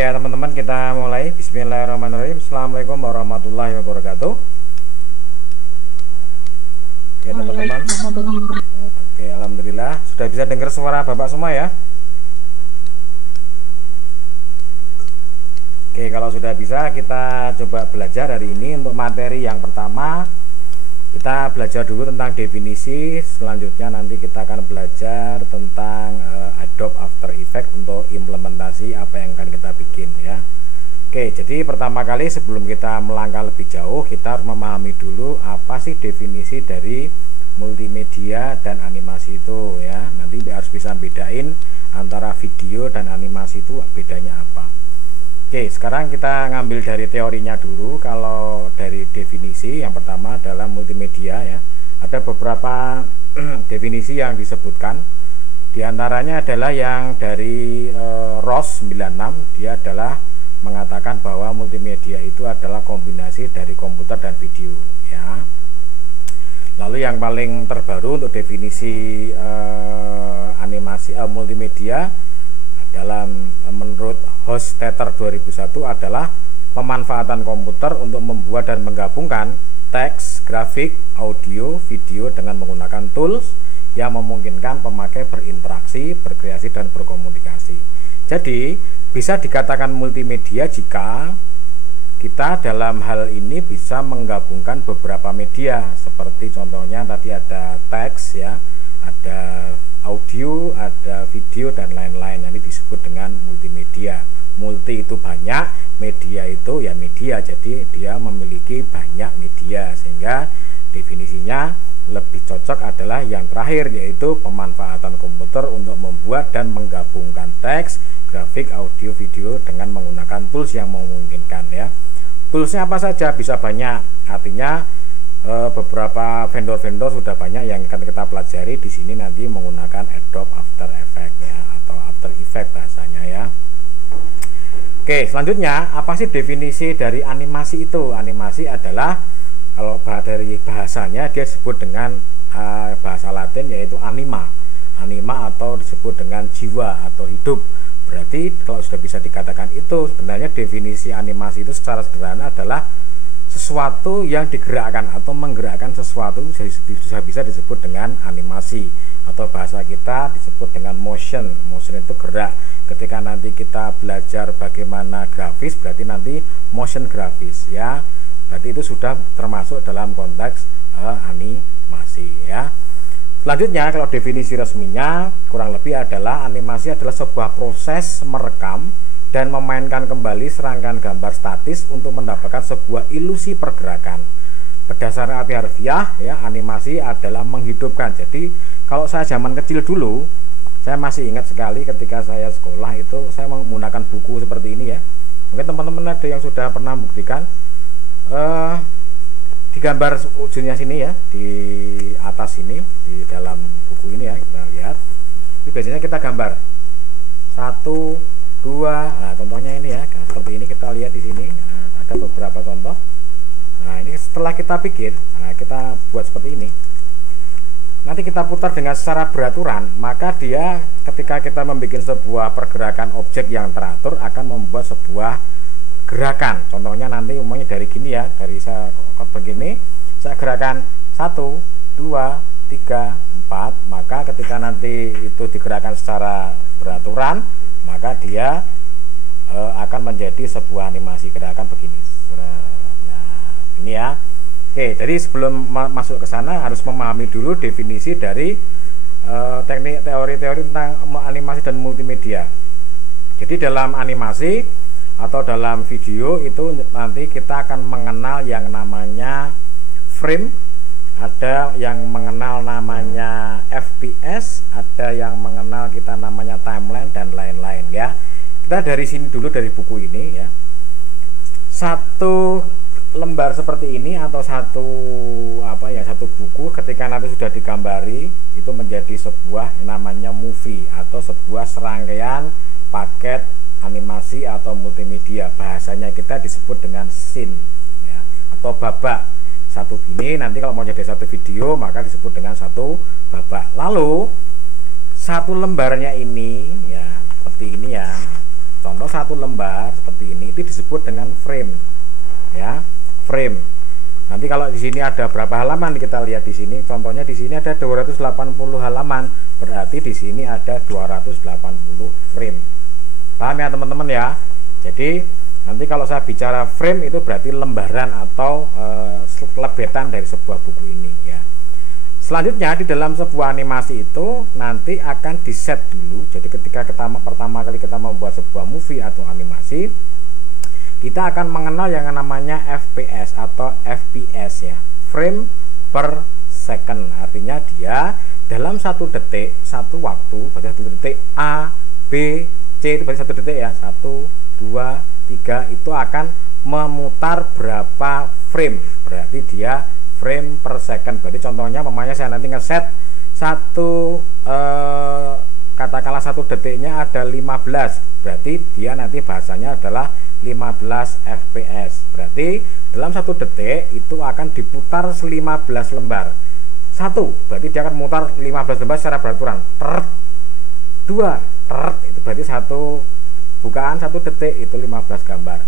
Oke ya teman-teman, kita mulai. Bismillahirrahmanirrahim. Assalamualaikum warahmatullahi wabarakatuh. Oke teman-teman. Oke, alhamdulillah sudah bisa dengar suara Bapak semua ya. Oke, kalau sudah bisa kita coba belajar hari ini. Untuk materi yang pertama kita belajar dulu tentang definisi. Selanjutnya nanti kita akan belajar tentang Adobe After Effects untuk implementasi apa yang akan kita bikin ya. Oke, jadi pertama kali sebelum kita melangkah lebih jauh, kita harus memahami dulu apa sih definisi dari multimedia dan animasi itu ya. Nanti harus bisa bedain antara video dan animasi itu bedanya apa. Oke, sekarang kita ngambil dari teorinya dulu. Kalau dari definisi, yang pertama adalah multimedia ya. Ada beberapa definisi yang disebutkan. Di antaranya adalah yang dari Ross 96, dia adalah mengatakan bahwa multimedia itu adalah kombinasi dari komputer dan video ya. Lalu yang paling terbaru untuk definisi animasi multimedia dalam menurut Hostetter 2001 adalah pemanfaatan komputer untuk membuat dan menggabungkan teks, grafik, audio, video dengan menggunakan tools yang memungkinkan pemakai berinteraksi, berkreasi, dan berkomunikasi. Jadi bisa dikatakan multimedia jika kita dalam hal ini bisa menggabungkan beberapa media, seperti contohnya tadi ada teks ya, ada audio, ada video, dan lain-lain. Ini disebut dengan multimedia. Multi itu banyak, media itu ya media, jadi dia memiliki banyak media, sehingga definisinya lebih cocok adalah yang terakhir, yaitu pemanfaatan komputer untuk membuat dan menggabungkan teks, grafik, audio, video dengan menggunakan tools yang memungkinkan ya. Toolsnya apa saja? Bisa banyak, artinya beberapa vendor-vendor sudah banyak yang akan kita pelajari di sini nanti menggunakan Adobe After Effects ya, atau After Effects bahasanya ya. Oke, selanjutnya apa sih definisi dari animasi itu? Animasi adalah, kalau dari bahasanya dia disebut dengan bahasa Latin yaitu anima. Anima atau disebut dengan jiwa atau hidup. Berarti kalau sudah bisa dikatakan itu, sebenarnya definisi animasi itu secara sederhana adalah sesuatu yang digerakkan atau menggerakkan sesuatu bisa disebut dengan animasi, atau bahasa kita disebut dengan motion. Motion itu gerak. Ketika nanti kita belajar bagaimana grafis, berarti nanti motion grafis ya. Berarti itu sudah termasuk dalam konteks animasi ya. Selanjutnya, kalau definisi resminya kurang lebih adalah animasi adalah sebuah proses merekam dan memainkan kembali serangkaian gambar statis untuk mendapatkan sebuah ilusi pergerakan. Berdasarkan arti harfiah ya, animasi adalah menghidupkan. Jadi kalau saya zaman kecil dulu, saya masih ingat sekali ketika saya sekolah itu saya menggunakan buku seperti ini ya. Mungkin teman-teman ada yang sudah pernah membuktikan di gambar ujungnya sini ya, di atas ini, di dalam buku ini ya, kita lihat. Ini biasanya kita gambar 1, 2, nah contohnya ini ya, nah, seperti ini kita lihat di sini. Nah, ada beberapa contoh. Nah ini setelah kita pikir, nah, kita buat seperti ini. Nanti kita putar dengan secara beraturan, maka dia ketika kita membuat sebuah pergerakan objek yang teratur akan membuat sebuah gerakan. Contohnya nanti umumnya dari gini ya, dari saya begini, saya gerakan 1, 2, 3, 4, maka ketika nanti itu digerakkan secara beraturan, maka dia akan menjadi sebuah animasi gerakan begini. Nah, ini ya. Oke, jadi sebelum masuk ke sana harus memahami dulu definisi dari teknik teori-teori tentang animasi dan multimedia. Jadi dalam animasi atau dalam video itu nanti kita akan mengenal yang namanya frame, ada yang mengenal namanya FPS, ada yang mengenal kita namanya timeline, dan lain-lain ya. Kita dari sini dulu, dari buku ini ya. Satu lembar seperti ini atau satu buku ketika nanti sudah digambari itu menjadi sebuah namanya movie atau sebuah serangkaian paket animasi atau multimedia. Bahasanya kita disebut dengan scene ya, atau babak. Satu gini, nanti kalau mau jadi satu video maka disebut dengan satu babak. Lalu satu lembarnya ini ya, seperti ini ya, Contoh satu lembar seperti ini itu disebut dengan frame, ya, frame. Nanti kalau di sini ada berapa halaman kita lihat di sini. Contohnya di sini ada 280 halaman, berarti di sini ada 280 frame. Paham ya teman-teman ya? Jadi nanti kalau saya bicara frame itu berarti lembaran atau lebetan dari sebuah buku ini ya. Selanjutnya di dalam sebuah animasi itu nanti akan di set dulu. Jadi ketika pertama kali kita membuat sebuah movie atau animasi, kita akan mengenal yang namanya FPS atau FPS ya, frame per second. Artinya dia dalam satu detik, satu waktu, berarti satu detik A, B, C itu berarti satu detik ya, 1, 2, 3 itu akan memutar berapa frame. Berarti dia frame per second. Berarti contohnya namanya saya nanti ngeset satu katakanlah satu detiknya ada 15, berarti dia nanti bahasanya adalah 15 fps. Berarti dalam satu detik itu akan diputar 15 lembar. Satu, berarti dia akan mutar 15 lembar secara beraturan. Dua, itu berarti satu bukaan satu detik itu 15 gambar.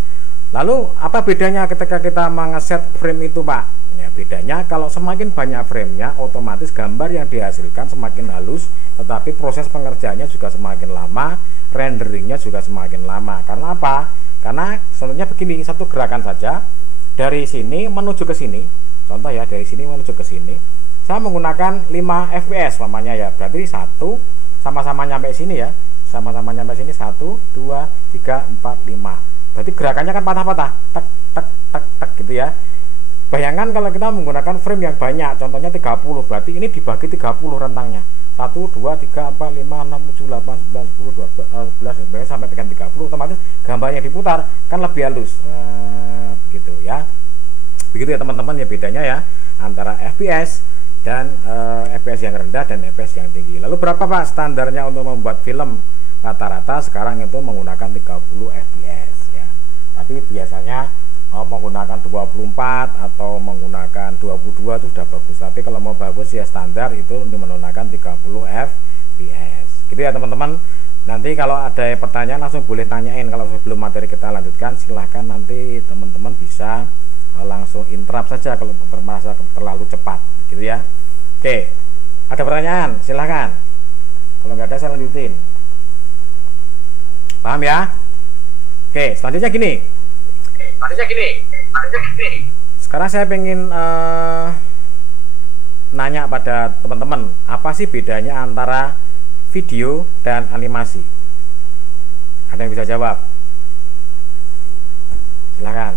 Lalu apa bedanya ketika kita mengeset frame itu, Pak? Ya, bedanya kalau semakin banyak framenya, otomatis gambar yang dihasilkan semakin halus, tetapi proses pengerjaannya juga semakin lama, renderingnya juga semakin lama. Karena apa? Karena contohnya begini, satu gerakan saja dari sini menuju ke sini. Contoh ya, dari sini menuju ke sini. Saya menggunakan 5 fps namanya ya. Berarti satu sama-sama nyampe sini ya. Sama-sama nyampe sini 1 2 3 4 5. Berarti gerakannya kan patah-patah. Tek tek tek tek gitu ya. Bayangkan kalau kita menggunakan frame yang banyak, contohnya 30, berarti ini dibagi 30 rentangnya. 1, 2, 3, 4, 5, 6, 7, 8, 9, 10, 12, 11 sampai dengan 30, otomatis gambar yang diputar kan lebih halus. Begitu ya. Begitu ya teman-teman ya bedanya ya antara FPS dan FPS yang rendah dan FPS yang tinggi. Lalu berapa Pak standarnya untuk membuat film? Rata-rata sekarang itu menggunakan 30 FPS ya. Tapi biasanya menggunakan 24 atau menggunakan 22 itu sudah bagus. Tapi kalau mau bagus ya standar itu menggunakan 30 fps. Gitu ya teman-teman. Nanti kalau ada pertanyaan langsung boleh tanyain. Kalau sebelum materi kita lanjutkan silahkan nanti teman-teman bisa langsung interrupt saja kalau merasa terlalu cepat gitu ya. Oke, ada pertanyaan silahkan. Kalau nggak ada saya lanjutin. Paham ya? Oke, selanjutnya gini. Sekarang saya pengen nanya pada teman-teman, apa sih bedanya antara video dan animasi? Ada yang bisa jawab? Silakan.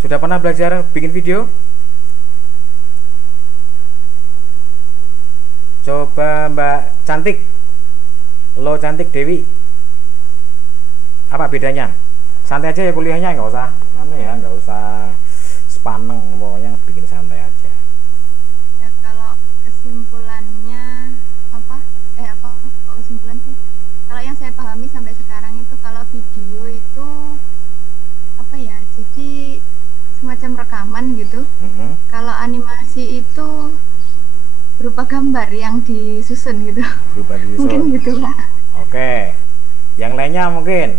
Sudah pernah belajar bikin video? Coba Mbak Cantik, lo Cantik Dewi, apa bedanya? Santai aja ya kuliahnya, nggak usah nggak usah sepaneng, pokoknya bikin santai aja. Ya kalau kesimpulannya kesimpulan sih, kalau yang saya pahami sampai sekarang itu kalau video itu apa ya, jadi semacam rekaman gitu. Kalau animasi itu berupa gambar yang disusun gitu. Mungkin gitu lah. Oke, yang lainnya mungkin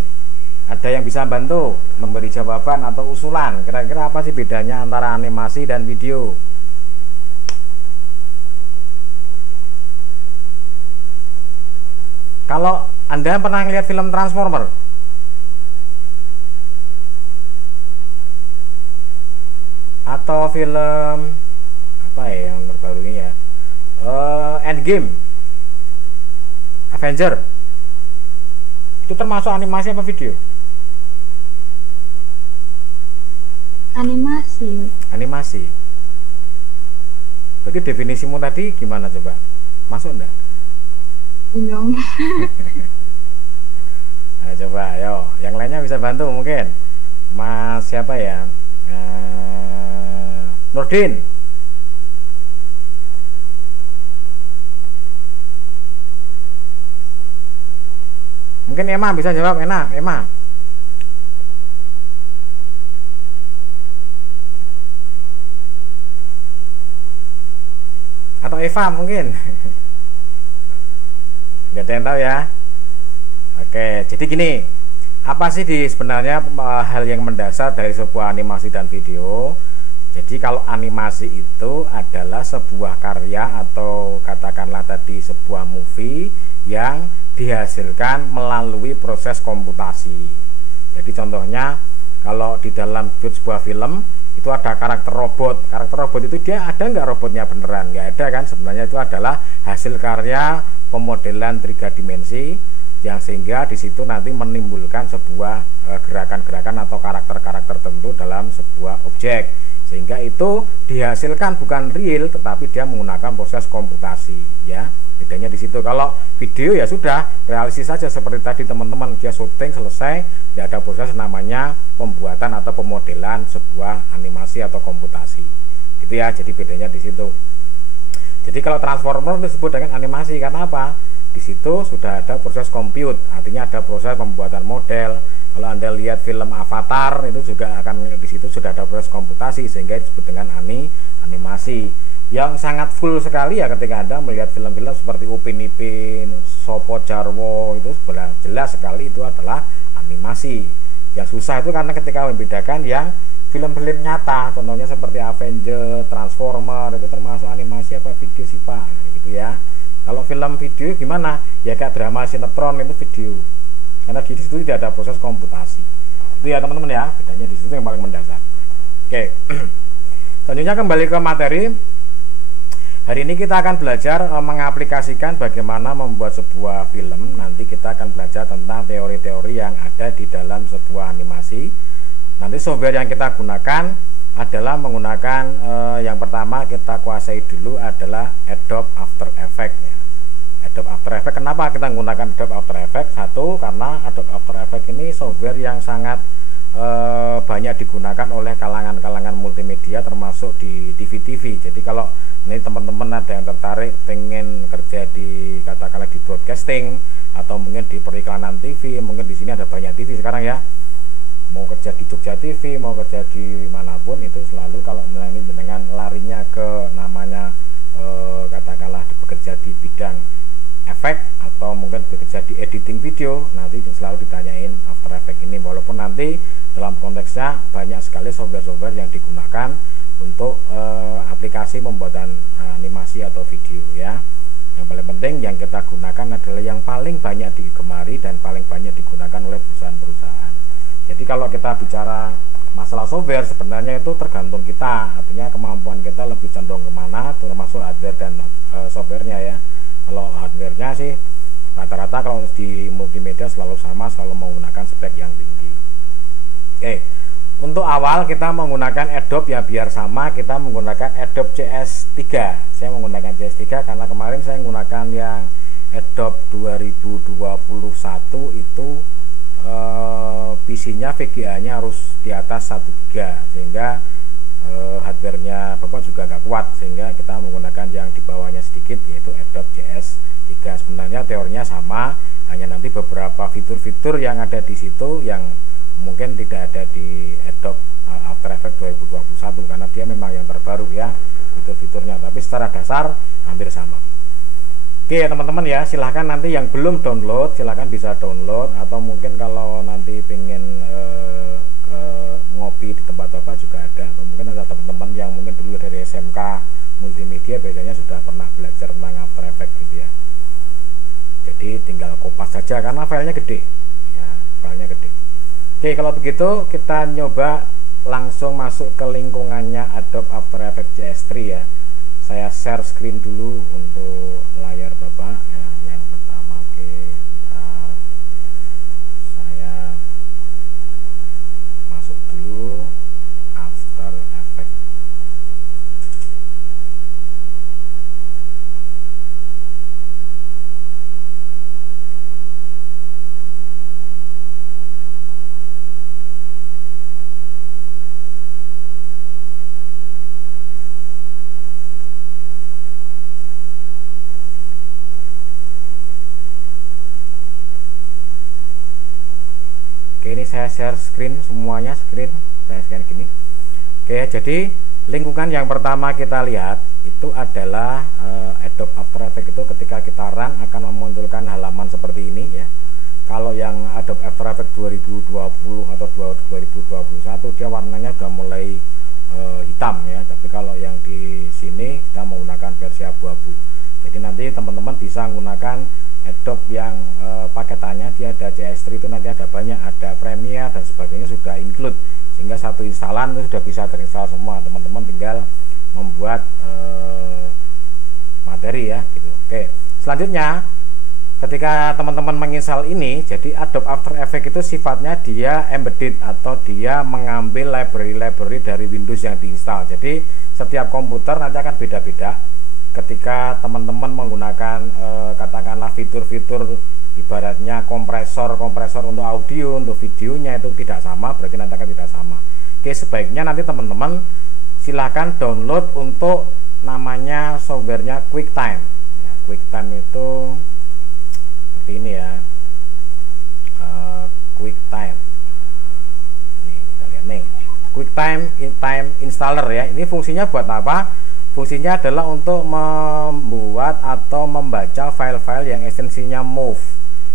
ada yang bisa bantu memberi jawaban atau usulan. Kira-kira apa sih bedanya antara animasi dan video? Kalau Anda pernah lihat film Transformer? Atau film apa ya yang terbaru ini ya? Endgame, Avenger, itu termasuk animasi apa video? Animasi. Berarti definisimu tadi gimana coba? Masuk enggak? Bingung. Nah, coba, yo, yang lainnya bisa bantu mungkin. Mas siapa ya? Nurdin. Mungkin Emma bisa jawab. Emma. Atau Eva mungkin? Nggak ada yang tahu ya. Oke, jadi gini, apa sih sebenarnya hal yang mendasar dari sebuah animasi dan video? Jadi kalau animasi itu adalah sebuah karya atau katakanlah tadi sebuah movie yang dihasilkan melalui proses komputasi. Jadi contohnya kalau di dalam sebuah film itu ada karakter robot. Karakter robot itu dia ada nggak robotnya beneran? Nggak ada kan? Sebenarnya itu adalah hasil karya pemodelan 3 dimensi yang sehingga di situ nanti menimbulkan sebuah gerakan-gerakan atau karakter-karakter tertentu dalam sebuah objek, sehingga itu dihasilkan bukan real tetapi dia menggunakan proses komputasi ya. Bedanya di situ. Kalau video ya sudah realistis saja seperti tadi teman-teman, dia syuting selesai, tidak ada proses namanya pembuatan atau pemodelan sebuah animasi atau komputasi gitu ya. Jadi bedanya di situ. Jadi kalau Transformer itu disebut dengan animasi karena apa? Di situ sudah ada proses compute, artinya ada proses pembuatan model. Kalau Anda lihat film Avatar itu juga akan di situ sudah ada proses komputasi sehingga disebut dengan animasi. Yang sangat full sekali ya ketika Anda melihat film-film seperti Upin Ipin, Sopo Jarwo, itu jelas sekali itu adalah animasi. Yang susah itu karena ketika membedakan yang film-film nyata, contohnya seperti Avenger, Transformer, itu termasuk animasi apa video sih Pak, gitu ya. Kalau film video gimana? Ya kayak drama sinetron itu video. Karena di situ tidak ada proses komputasi. Itu ya teman-teman ya, bedanya di situ yang paling mendasar. Oke. Selanjutnya kembali ke materi. Hari ini kita akan belajar mengaplikasikan bagaimana membuat sebuah film. Nanti kita akan belajar tentang teori-teori yang ada di dalam sebuah animasi. Nanti software yang kita gunakan adalah menggunakan yang pertama kita kuasai dulu adalah Adobe After Effects ya. Adobe After Effects, kenapa kita menggunakan Adobe After Effects? Satu, karena Adobe After Effects ini software yang sangat banyak digunakan oleh kalangan-kalangan multimedia termasuk di TV-TV. Jadi kalau ini teman-teman ada yang tertarik pengen kerja di katakanlah di broadcasting atau mungkin di periklanan TV, mungkin di sini ada banyak TV sekarang ya. Mau kerja di Jogja TV, mau kerja di manapun itu selalu kalau ini dengan larinya ke namanya katakanlah bekerja di bidang efek atau mungkin bekerja di editing video, nanti selalu ditanyain After Effects ini, walaupun nanti dalam konteksnya banyak sekali software-software yang digunakan untuk aplikasi pembuatan animasi atau video ya. Yang paling penting yang kita gunakan adalah yang paling banyak digemari dan paling banyak digunakan oleh perusahaan-perusahaan. Jadi kalau kita bicara masalah software sebenarnya itu tergantung kita, artinya kemampuan kita lebih condong kemana, termasuk hardware dan softwarenya ya. Kalau hardwarenya sih rata-rata kalau di multimedia selalu sama, selalu menggunakan spek yang tinggi. Oke, untuk awal kita menggunakan Adobe ya biar sama, kita menggunakan Adobe CS3. Saya menggunakan CS3 karena kemarin saya menggunakan yang Adobe 2021 itu PC-nya VGA-nya harus di atas 1 GB sehingga hardware-nya Bapak juga nggak kuat, sehingga kita menggunakan yang di bawahnya sedikit yaitu Adobe CS3. Sebenarnya teorinya sama, hanya nanti beberapa fitur-fitur yang ada di situ yang mungkin tidak ada di Adobe After Effects 2021 karena dia memang yang terbaru ya fitur-fiturnya, tapi secara dasar hampir sama. Oke teman-teman ya, silahkan nanti yang belum download silahkan bisa download, atau mungkin kalau nanti pengen ngopi di tempat Bapak juga ada, atau mungkin ada teman-teman yang mungkin dulu dari SMK multimedia biasanya sudah pernah belajar tentang After Effects gitu ya. Jadi tinggal kopas saja karena filenya gede ya, filenya gede. Oke, kalau begitu kita nyoba langsung masuk ke lingkungannya Adobe After Effects CS3 ya. Saya share screen dulu untuk layar Bapak ya. Yang pertama, oke, bentar. Saya masuk dulu After Effects. Oke, ini saya share screen semuanya, saya share gini. Oke, jadi Lingkungan yang pertama kita lihat itu adalah Adobe After Effects. Itu ketika kita run akan memunculkan halaman seperti ini ya. Kalau yang Adobe After Effects 2020 atau 2021 dia warnanya sudah mulai hitam ya. Tapi kalau yang di sini kita menggunakan versi abu-abu. Jadi nanti teman-teman bisa menggunakan Adobe yang paketannya dia ada CS3 itu nanti ada banyak, ada Premiere dan sebagainya sudah include, sehingga satu instalan itu sudah bisa terinstall semua. Teman-teman tinggal membuat materi ya gitu. Oke, selanjutnya ketika teman-teman menginstal ini, jadi Adobe After Effects itu sifatnya dia embedded atau dia mengambil library dari Windows yang diinstal. Jadi setiap komputer nanti akan beda-beda. Ketika teman-teman menggunakan katakanlah fitur-fitur ibaratnya kompresor untuk audio, untuk videonya itu tidak sama, berarti nanti akan tidak sama. Oke, sebaiknya nanti teman-teman silahkan download untuk namanya softwarenya QuickTime ya, QuickTime itu seperti ini ya, QuickTime ini kita lihat nih, QuickTime Time Installer ya. Ini fungsinya buat apa? Fungsinya adalah untuk membuat atau membaca file-file yang esensinya MOV.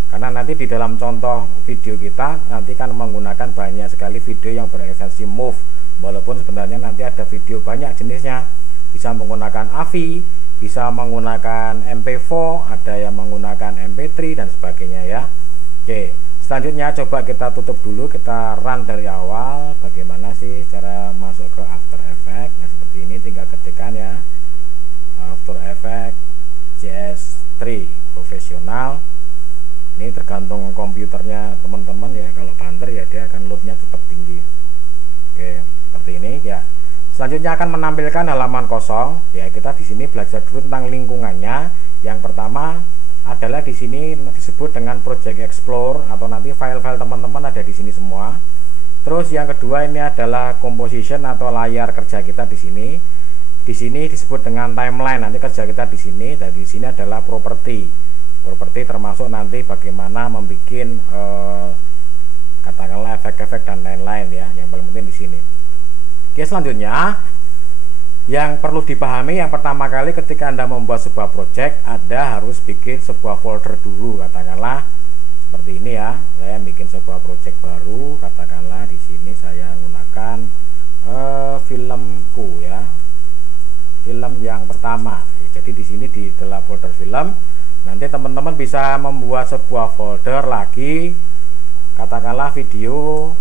Karena nanti di dalam contoh video kita nanti kan menggunakan banyak sekali video yang beresensi MOV. Walaupun sebenarnya nanti ada video banyak jenisnya. Bisa menggunakan AVI, bisa menggunakan MP4, ada yang menggunakan MP3 dan sebagainya ya. Oke, selanjutnya coba kita tutup dulu, kita run dari awal. Bagaimana sih cara masuk ke After Effects? Nah, seperti ini tinggal ketikkan ya, After Effects CS3 profesional. Ini tergantung komputernya teman-teman ya. Kalau banter ya dia akan loadnya cepat tinggi. Oke, seperti ini ya. Selanjutnya akan menampilkan halaman kosong. Ya, kita di sini belajar dulu tentang lingkungannya. Yang pertama adalah di sini disebut dengan Project Explore atau nanti file-file teman-teman ada di sini semua. Terus yang kedua ini adalah composition atau layar kerja kita di sini. Di sini disebut dengan timeline. Nanti kerja kita di sini. Dan di sini adalah property. Property termasuk nanti bagaimana membuat katakanlah efek-efek dan lain-lain ya. Yang paling penting di sini. Oke, selanjutnya yang perlu dipahami yang pertama kali ketika Anda membuat sebuah project, Anda harus bikin sebuah folder dulu. Katakanlah seperti ini ya. Saya bikin sebuah project baru, katakanlah di sini saya menggunakan filmku ya. Film yang pertama. Jadi di sini di dalam folder film, nanti teman-teman bisa membuat sebuah folder lagi, katakanlah video.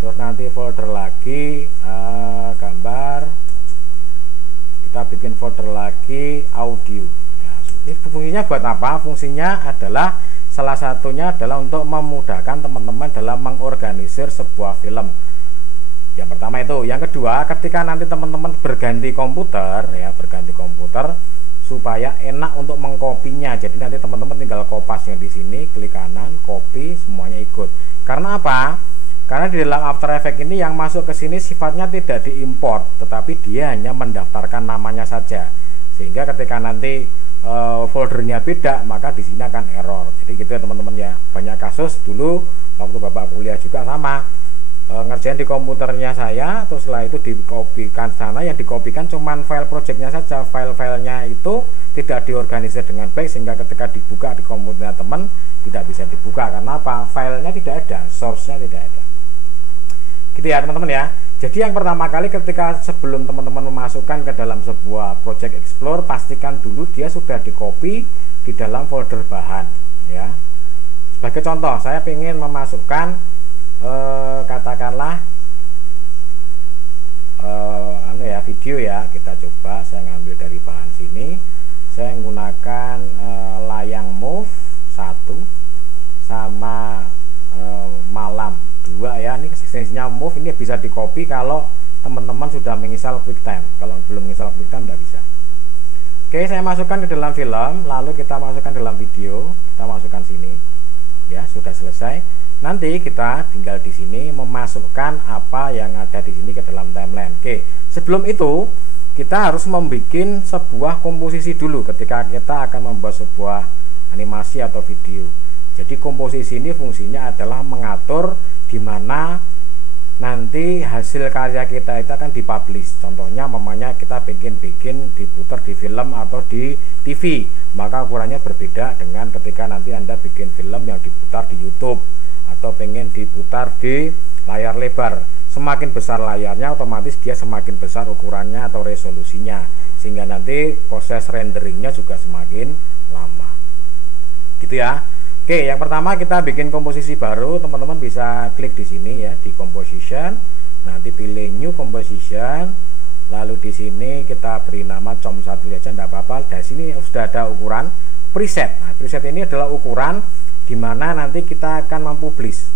Terus nanti folder lagi gambar, kita bikin folder lagi audio ya. Ini fungsinya buat apa? Fungsinya adalah salah satunya adalah untuk memudahkan teman-teman dalam mengorganisir sebuah film. Yang pertama itu. Yang kedua, ketika nanti teman-teman berganti komputer ya, berganti komputer supaya enak untuk mengkopinya. Jadi nanti teman-teman tinggal kopasnya di sini, klik kanan, copy, semuanya ikut. Karena apa? Karena di dalam After Effects ini yang masuk ke sini sifatnya tidak diimport, tetapi dia hanya mendaftarkan namanya saja. Sehingga ketika nanti foldernya beda, maka di sini akan error. Jadi gitu ya teman-teman ya. Banyak kasus dulu waktu Bapak kuliah juga sama. Ngerjain di komputernya saya, terus setelah itu dikopikan sana, yang dikopikan cuman file projectnya saja. File-filenya itu tidak diorganisir dengan baik, sehingga ketika dibuka di komputernya teman tidak bisa dibuka. Karena apa? Filenya tidak ada, source-nya tidak ada. Gitu ya teman-teman ya. Jadi yang pertama kali ketika sebelum teman-teman memasukkan ke dalam sebuah Project Explore, pastikan dulu dia sudah dikopi di dalam folder bahan ya. Sebagai contoh, saya ingin memasukkan katakanlah video ya. Kita coba, saya ngambil dari bahan sini, saya menggunakan layang move 1 sama malam 2 ya. Ini esensinya move, ini bisa di copy kalau teman-teman sudah menginstal QuickTime. Kalau belum menginstal QuickTime tidak bisa. Oke, saya masukkan ke dalam film, lalu kita masukkan dalam video, kita masukkan sini ya. Sudah selesai. Nanti kita tinggal di sini memasukkan apa yang ada di sini ke dalam timeline. Oke, sebelum itu kita harus membuat sebuah komposisi dulu ketika kita akan membuat sebuah animasi atau video. Jadi komposisi ini fungsinya adalah mengatur di mana nanti hasil karya kita itu akan dipublish. Contohnya mamanya kita bikin diputar di film atau di TV, maka ukurannya berbeda dengan ketika nanti Anda bikin film yang diputar di YouTube atau pengen diputar di layar lebar. Semakin besar layarnya, otomatis dia semakin besar ukurannya atau resolusinya, sehingga nanti proses renderingnya juga semakin lama, gitu ya. Oke, yang pertama kita bikin komposisi baru. Teman-teman bisa klik di sini ya, di composition. Nanti pilih new composition. Lalu di sini kita beri nama com 1 saja, tidak apa-apa. Dari sini sudah ada ukuran preset. Nah, preset ini adalah ukuran di mana nanti kita akan mempublish.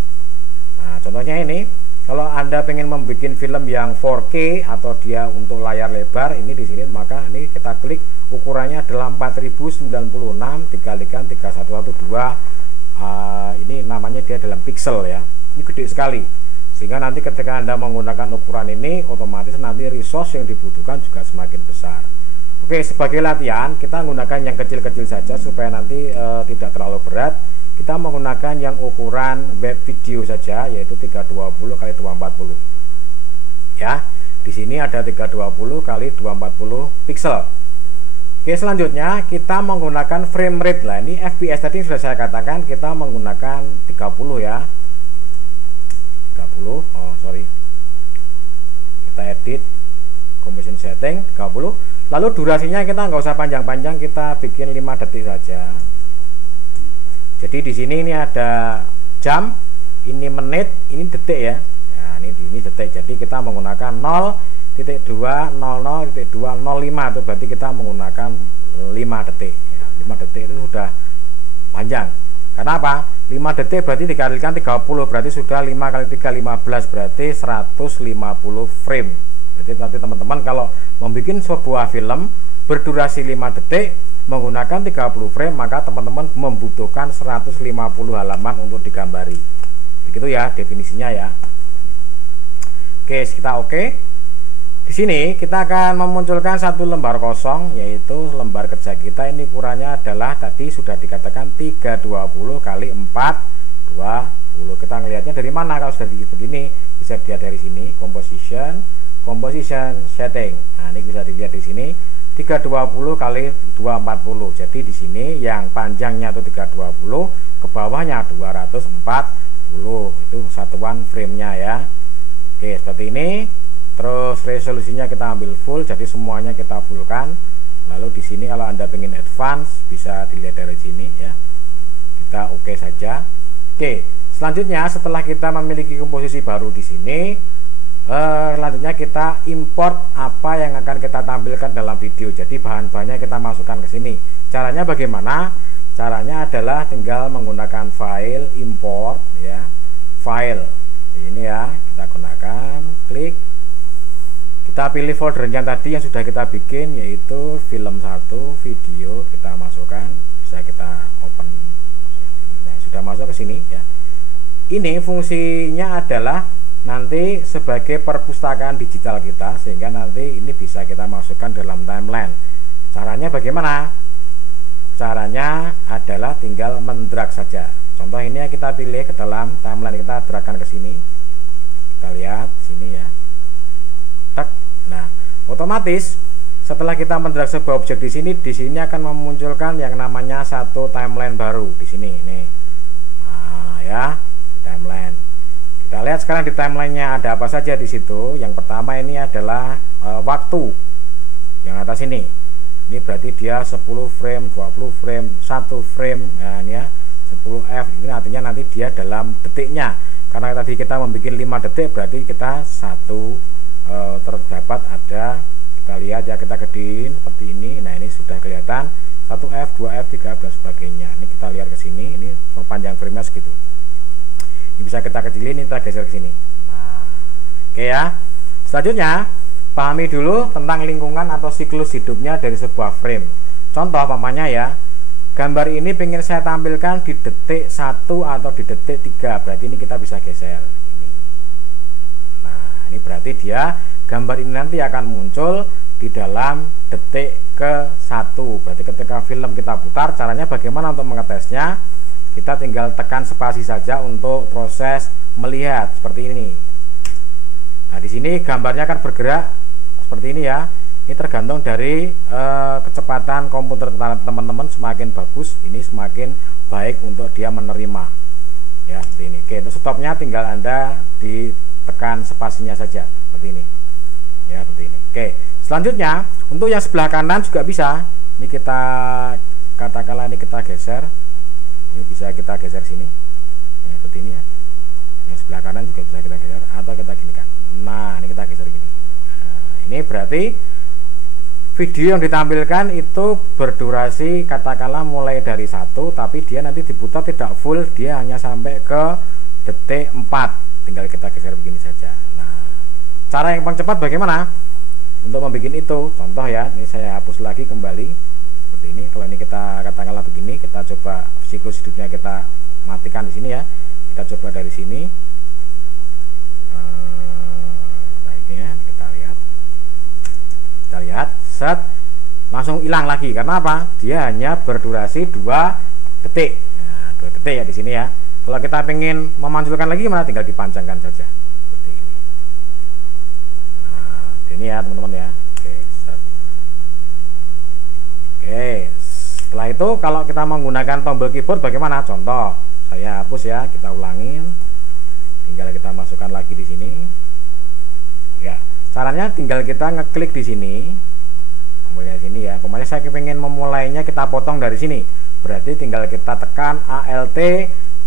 Nah, contohnya ini, kalau Anda pengen membuat film yang 4K atau dia untuk layar lebar, ini di sini, maka ini kita klik ukurannya adalah 4096 dikalikan 3112. Ini namanya dia dalam pixel ya, ini gede sekali, sehingga nanti ketika Anda menggunakan ukuran ini, otomatis nanti resource yang dibutuhkan juga semakin besar. Oke, sebagai latihan kita menggunakan yang kecil-kecil saja supaya nanti tidak terlalu berat. Kita menggunakan yang ukuran web video saja, yaitu 320 x 240 ya. Di sini ada 320 x 240 pixel. Oke, selanjutnya kita menggunakan frame rate. Lah, ini FPS tadi sudah saya katakan kita menggunakan 30 ya. 30. Oh, sorry. Kita edit composition setting 30. Lalu durasinya kita nggak usah panjang-panjang, kita bikin 5 detik saja. Jadi di sini ini ada jam, ini menit, ini detik ya. Nah, ini detik. Jadi kita menggunakan 0.200.205 itu berarti kita menggunakan 5 detik ya, 5 detik itu sudah panjang. Karena apa? 5 detik berarti dikalikan 30, berarti sudah 5 kali 3 15, berarti 150 frame. Berarti nanti teman-teman kalau membuat sebuah film berdurasi 5 detik menggunakan 30 frame, maka teman-teman membutuhkan 150 halaman untuk digambari. Begitu ya definisinya ya. Oke, kita oke. Di sini kita akan memunculkan satu lembar kosong, yaitu lembar kerja kita. Ini ukurannya adalah tadi sudah dikatakan 320 kali 420. Kita ngelihatnya dari mana? Kalau sudah begini bisa dilihat dari sini, composition setting. Nah, ini bisa dilihat di sini 320 kali 240. Jadi di sini yang panjangnya itu 320, ke bawahnya 240. Itu satuan framenya ya. Oke, seperti ini. Terus resolusinya kita ambil full, jadi semuanya kita fullkan. Lalu di sini kalau Anda pengen advance bisa dilihat dari sini ya. Kita oke saja. Oke, selanjutnya setelah kita memiliki komposisi baru di sini, selanjutnya kita import apa yang akan kita tampilkan dalam video. Jadi bahan-bahannya kita masukkan ke sini. Caranya bagaimana? Caranya adalah tinggal menggunakan file import ya. File ini ya, kita gunakan, klik. Kita pilih foldernya tadi yang sudah kita bikin, yaitu film 1 video, kita masukkan, bisa kita open. Nah, sudah masuk ke sini ya. Ini fungsinya adalah nanti sebagai perpustakaan digital kita, sehingga nanti ini bisa kita masukkan dalam timeline. Caranya bagaimana? Caranya adalah tinggal mendrag saja. Contoh ini kita pilih ke dalam timeline, kita dragkan ke sini. Kita lihat sini ya. Nah, otomatis setelah kita mendrag sebuah objek di sini akan memunculkan yang namanya satu timeline baru di sini nih. Nah, ya, timeline. Kita lihat sekarang di timelinenya ada apa saja di situ. Yang pertama ini adalah waktu. Yang atas ini. Ini berarti dia 10 frame, 20 frame, 1 frame. Nah, ini ya, 10F. Ini artinya nanti dia dalam detiknya. Karena tadi kita membuat 5 detik, berarti kita terdapat ada, kita lihat ya, kita gedein seperti ini. Nah, ini sudah kelihatan 1F, 2F, 3F dan sebagainya. Ini kita lihat ke sini, ini perpanjang frame-nya segitu. Ini bisa kita kecilin, ini kita geser ke sini. Nah, oke ya. Selanjutnya, pahami dulu tentang lingkungan atau siklus hidupnya dari sebuah frame. Contoh pamannya ya, gambar ini pengen saya tampilkan di detik 1 atau di detik 3, berarti ini kita bisa geser. Ini berarti dia gambar ini nanti akan muncul di dalam detik ke-1. Berarti ketika film kita putar, caranya bagaimana untuk mengetesnya? Kita tinggal tekan spasi saja untuk proses melihat seperti ini. di sini gambarnya kan bergerak seperti ini ya. Ini tergantung dari kecepatan komputer teman-teman, semakin bagus ini semakin baik untuk dia menerima ya, seperti ini. Oke, untuk stopnya tinggal Anda ditekan spasinya saja seperti ini ya, seperti ini. Oke, selanjutnya untuk yang sebelah kanan juga bisa. Ini kita katakanlah ini kita geser, ini bisa kita geser sini ya, seperti ini ya. Yang sebelah kanan juga bisa kita geser atau kita gini kan. Nah, ini kita geser gini. Nah, ini berarti video yang ditampilkan itu berdurasi katakanlah mulai dari 1, tapi dia nanti diputar tidak full, dia hanya sampai ke detik 4. Tinggal kita geser begini saja. Nah, cara yang paling cepat bagaimana untuk membuat itu? Contoh ya, ini saya hapus lagi kembali seperti ini. Kalau ini kita katakanlah begini, kita coba siklus hidupnya kita matikan di sini ya. Kita coba dari sini. Nah, ini ya, kita lihat set, langsung hilang lagi. Karena apa? Dia hanya berdurasi 2 detik. Nah, 2 detik ya di sini ya. Kalau kita pengen memanjulkan lagi gimana? Tinggal dipanjangkan saja seperti ini. Nah, ini ya teman-teman ya. Oke, set. Oke, setelah itu kalau kita menggunakan tombol keyboard bagaimana? Contoh, saya hapus ya, kita ulangin. Tinggal kita masukkan lagi di sini. Ya, caranya tinggal kita ngeklik di sini. Mulai sini ya. Pokoknya saya pengen memulainya, kita potong dari sini. Berarti tinggal kita tekan ALT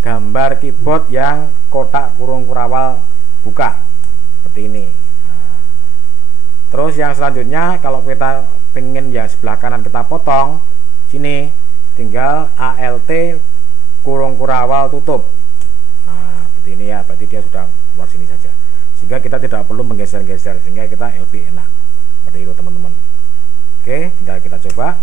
gambar keyboard yang kotak kurung kurawal buka seperti ini. Nah, terus yang selanjutnya kalau kita pengen yang sebelah kanan kita potong, sini tinggal ALT kurung kurawal tutup. Nah, seperti ini ya. Berarti dia sudah keluar sini saja. Sehingga kita tidak perlu menggeser-geser, sehingga kita lebih enak. Seperti itu teman-teman. Oke, tinggal kita coba.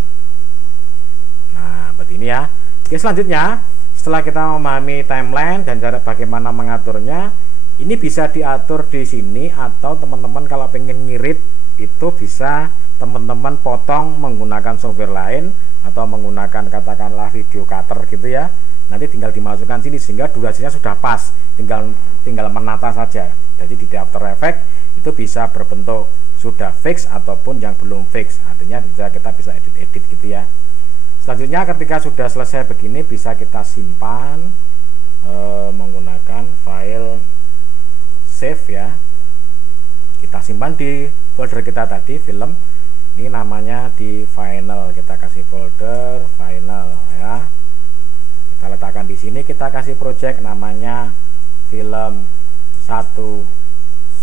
Nah, seperti ini ya. Oke, selanjutnya setelah kita memahami timeline dan cara bagaimana mengaturnya, ini bisa diatur di sini, atau teman-teman kalau pengen ngirit itu bisa teman-teman potong menggunakan software lain atau menggunakan katakanlah video cutter gitu ya. Nanti tinggal dimasukkan sini sehingga durasinya sudah pas, tinggal menata saja. Jadi di After Effects itu bisa berbentuk sudah fix ataupun yang belum fix, artinya kita bisa edit-edit gitu ya. Selanjutnya ketika sudah selesai begini bisa kita simpan menggunakan file save ya. Kita simpan di folder kita tadi film, ini namanya di final, kita kasih folder final ya. Kita letakkan di sini, kita kasih project namanya film 1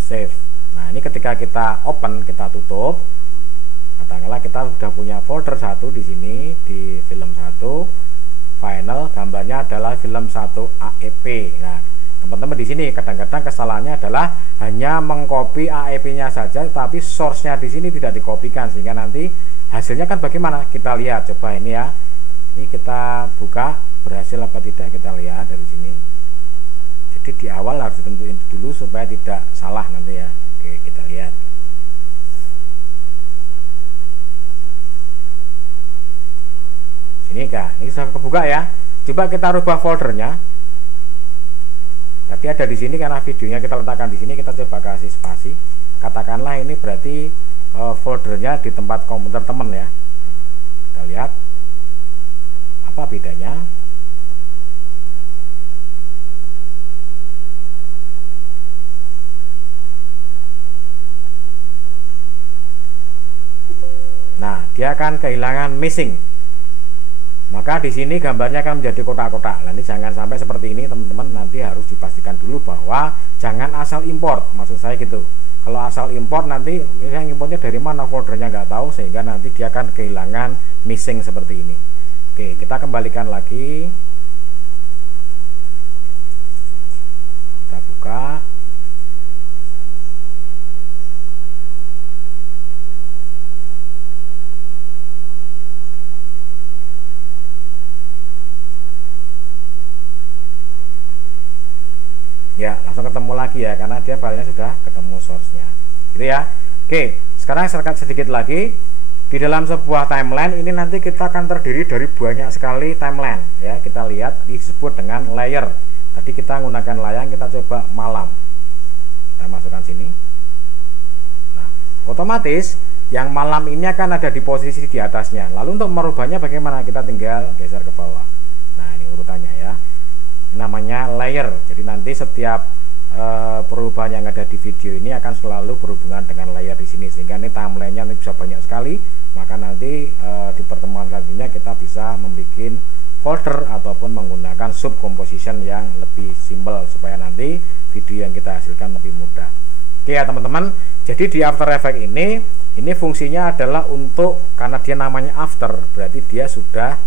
save. Nah, ini ketika kita open, kita tutup, katakanlah kita sudah punya folder 1 di sini di film 1 final, gambarnya adalah film 1 AEP. Nah, teman-teman di sini kadang-kadang kesalahannya adalah hanya mengcopy AEP-nya saja, tapi source-nya di sini tidak dikopikan, sehingga nanti hasilnya kan bagaimana? Kita lihat, coba ini ya. Ini kita buka, berhasil apa tidak kita lihat dari sini. Jadi di awal harus ditentuin dulu supaya tidak salah nanti ya. Oke, kita lihat. Sini kah? Ini sudah kebuka ya. Coba kita rubah foldernya. Tapi ada di sini karena videonya kita letakkan di sini, kita coba kasih spasi. Katakanlah ini berarti foldernya di tempat komputer teman ya. Kita lihat apa bedanya. Nah, dia akan kehilangan missing. Maka di sini gambarnya akan menjadi kotak-kotak. Nanti jangan sampai seperti ini, teman-teman. Nanti harus dipastikan dulu bahwa jangan asal import. Maksud saya gitu. Kalau asal import nanti misalnya importnya dari mana, foldernya nggak tahu, sehingga nanti dia akan kehilangan missing seperti ini. Oke, kita kembalikan lagi. Kita buka. Ya, langsung ketemu lagi ya, karena dia filenya sudah ketemu source-nya gitu ya. Oke, sekarang sedikit lagi. Di dalam sebuah timeline ini nanti kita akan terdiri dari banyak sekali timeline ya. Kita lihat disebut dengan layer. Tadi kita menggunakan layang, kita coba malam. Kita masukkan sini. otomatis yang malam ini akan ada di posisi di atasnya. Lalu untuk merubahnya bagaimana? Kita tinggal geser ke bawah. Nah, ini urutannya ya. Namanya layer. Jadi nanti setiap perubahan yang ada di video ini akan selalu berhubungan dengan layer di sini, sehingga ini timelinenya ini bisa banyak sekali. Maka nanti di pertemuan selanjutnya kita bisa membuat folder ataupun menggunakan sub composition yang lebih simple supaya nanti video yang kita hasilkan lebih mudah. Oke ya teman-teman, jadi di After Effects ini fungsinya adalah untuk, karena dia namanya after, berarti dia sudah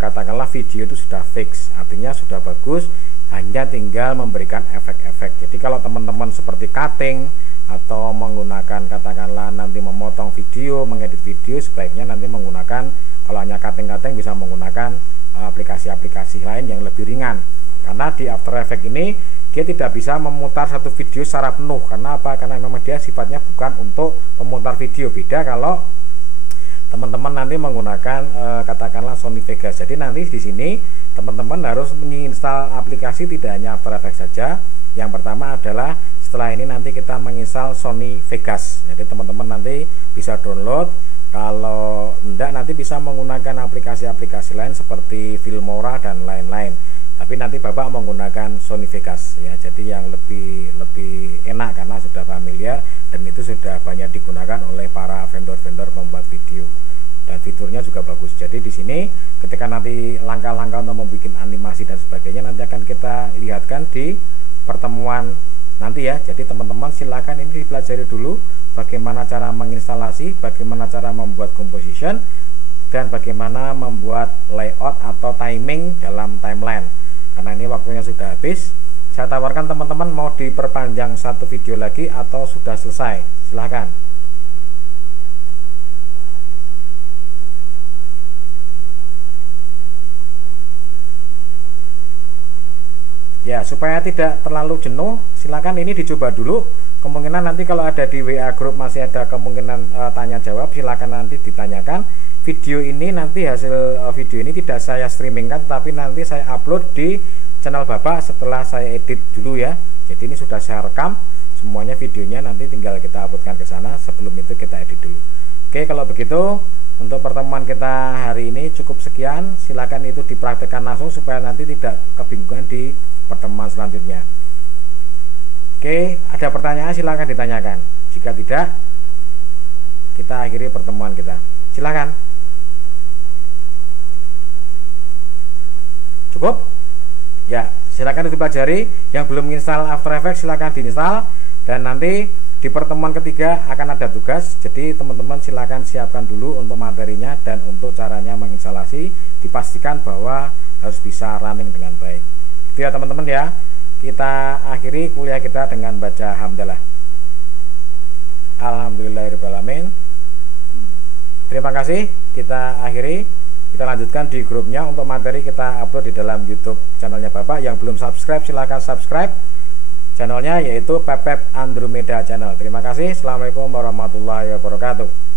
katakanlah video itu sudah fix, artinya sudah bagus, hanya tinggal memberikan efek-efek. Jadi kalau teman-teman seperti cutting atau menggunakan katakanlah nanti memotong video, mengedit video, sebaiknya nanti menggunakan, kalau hanya cutting-cutting bisa menggunakan aplikasi-aplikasi lain yang lebih ringan. Karena di After Effects ini dia tidak bisa memutar satu video secara penuh. Karena apa? Karena memang dia sifatnya bukan untuk memutar video. Beda kalau teman-teman nanti menggunakan katakanlah Sony Vegas. Jadi nanti di sini teman-teman harus menginstal aplikasi tidak hanya After Effects saja. Yang pertama adalah setelah ini nanti kita menginstal Sony Vegas. Jadi teman-teman nanti bisa download. Kalau enggak nanti bisa menggunakan aplikasi-aplikasi lain seperti Filmora dan lain-lain. Tapi nanti Bapak menggunakan Sony Vegas ya. Jadi yang lebih enak karena sudah familiar dan itu sudah banyak digunakan oleh para vendor-vendor membuat video. Dan fiturnya juga bagus. Jadi di sini ketika nanti langkah-langkah untuk membuat animasi dan sebagainya nanti akan kita lihatkan di pertemuan nanti ya. Jadi teman-teman silakan ini dipelajari dulu bagaimana cara menginstalasi, bagaimana cara membuat composition, dan bagaimana membuat layout atau timing dalam timeline. Karena ini waktunya sudah habis, saya tawarkan teman-teman mau diperpanjang satu video lagi atau sudah selesai. Silahkan. Ya, supaya tidak terlalu jenuh, silakan ini dicoba dulu. Kemungkinan nanti kalau ada di WA group masih ada kemungkinan tanya jawab, silakan nanti ditanyakan. Video ini nanti hasil video ini tidak saya streamingkan, tapi nanti saya upload di channel Bapak setelah saya edit dulu ya. Jadi ini sudah saya rekam semuanya videonya, nanti tinggal kita uploadkan ke sana. Sebelum itu kita edit dulu. Oke, kalau begitu untuk pertemuan kita hari ini cukup sekian. Silakan itu dipraktekkan langsung supaya nanti tidak kebingungan di pertemuan selanjutnya. Oke, ada pertanyaan silakan ditanyakan. Jika tidak, kita akhiri pertemuan kita. Silakan. Cukup? Ya, silakan dipelajari. Yang belum install After Effects silakan diinstal. Dan nanti di pertemuan ketiga akan ada tugas. Jadi teman-teman silakan siapkan dulu untuk materinya dan untuk caranya menginstalasi. Dipastikan bahwa harus bisa running dengan baik. Itu ya teman-teman ya. Kita akhiri kuliah kita dengan baca hamdalah. Alhamdulillahirrahmanirrahim. Terima kasih. Kita akhiri. Kita lanjutkan di grupnya. Untuk materi kita upload di dalam YouTube channelnya Bapak. Yang belum subscribe silahkan subscribe channelnya, yaitu Pepep Andromeda Channel. Terima kasih. Assalamualaikum warahmatullahi wabarakatuh.